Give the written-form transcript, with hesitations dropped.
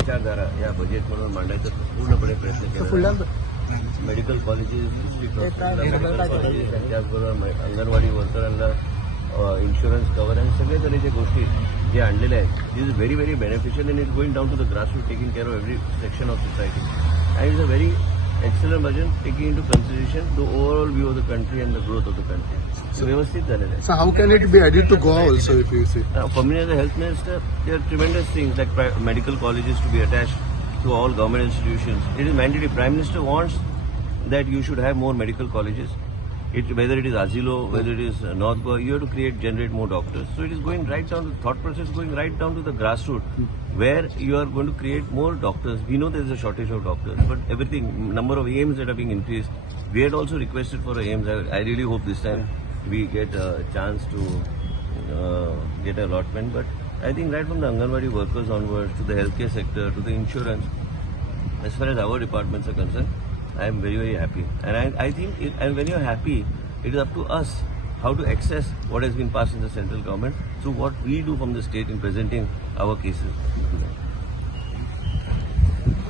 विचारधारा या बजेटमधून मांडायचा पूर्णपणे प्रयत्न केला. Medical colleges, district medical colleges आणि त्याचबरोबर अंगणवाडी वर्करांना इन्शुरन्स कव्हर आणि सगळे तऱ्हेच्या गोष्टी जे आणलेल्या आहेत, this is very very beneficial and it going down to the grassroot, taking care of every section of society. And is a very excellent budget taking into consideration the overall view of the country and the growth of the country. So व्यवस्थित झालेलं आहे. So how can it be added to Goa also, if you see? For me as a health minister, there are tremendous things like medical colleges to be attached to all government institutions. It is mandatory. Prime Minister wants that you should have more medical colleges. Whether it is Asilo, whether it is North Goa, you have to generate more doctors. So it is going right down to the thought process, going right down to the grassroots, where you are going to create more doctors. We know there is a shortage of doctors, but everything, number of AIMS that are being increased. We had also requested for AIMS. I really hope this time we get a chance to get an allotment. But I think right from the Anganwadi workers onwards, to the healthcare sector, to the insurance, as far as our departments are concerned, I am very, very happy. And I think, and when you are happy, it is up to us how to access what has been passed in the central government through what we do from the state in presenting our cases to them.